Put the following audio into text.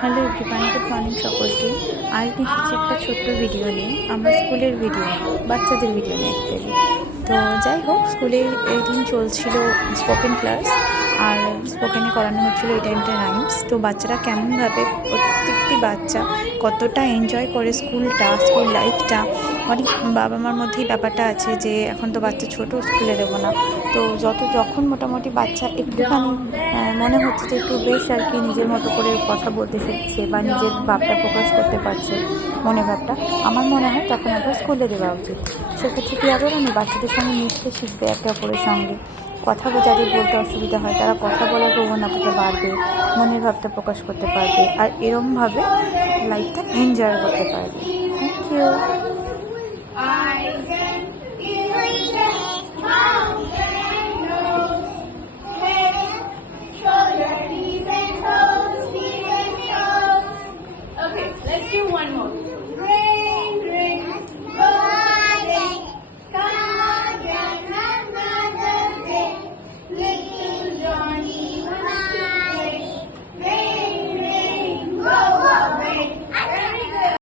Hello everyone, good morning সকলকে। আজ নিয়ে এসেছি একটা ছোট্ট ভিডিও নিয়ে, আমার স্কুলের ভিডিও নিয়ে, বাচ্চাদের ভিডিও নিয়ে অ্যাকচুয়ালি। তো যাই হোক, স্কুলে এই দিন চলছিল স্পোকেন ক্লাস, আর স্পোকেনে করানো হচ্ছিলো এই টাইমটা রাইমস। তো বাচ্চারা কেমনভাবে, প্রত্যেকটি বাচ্চা কতটা এনজয় করে স্কুলটা, স্কুল লাইফটা। অনেক বাবা মার মধ্যেই ব্যাপারটা আছে যে এখন তো বাচ্চা ছোটো, স্কুলে দেবো না। তো যখন মোটামুটি বাচ্চা একটুখানি মনে হচ্ছে যে একটু বেশ আর কি নিজের মতো করে কথা বলতে শিখছে বা নিজের ভাবটা প্রকাশ করতে পারছে, মনের ভাবটা, আমার মনে হয় তখন একবার স্কুলে দেওয়া উচিত। সেক্ষেত্রে কী হবে, মানে বাচ্চাদের সঙ্গে মিশতে শিখবে, একে অপরের সঙ্গে কথা যাদের বলতে অসুবিধা হয় তারা কথা বলার প্রবণতাটা বাড়বে, মনের ভাবটা প্রকাশ করতে পারবে, আর এরমভাবে লাইফটা এনজয় করতে পারবে। Thank you.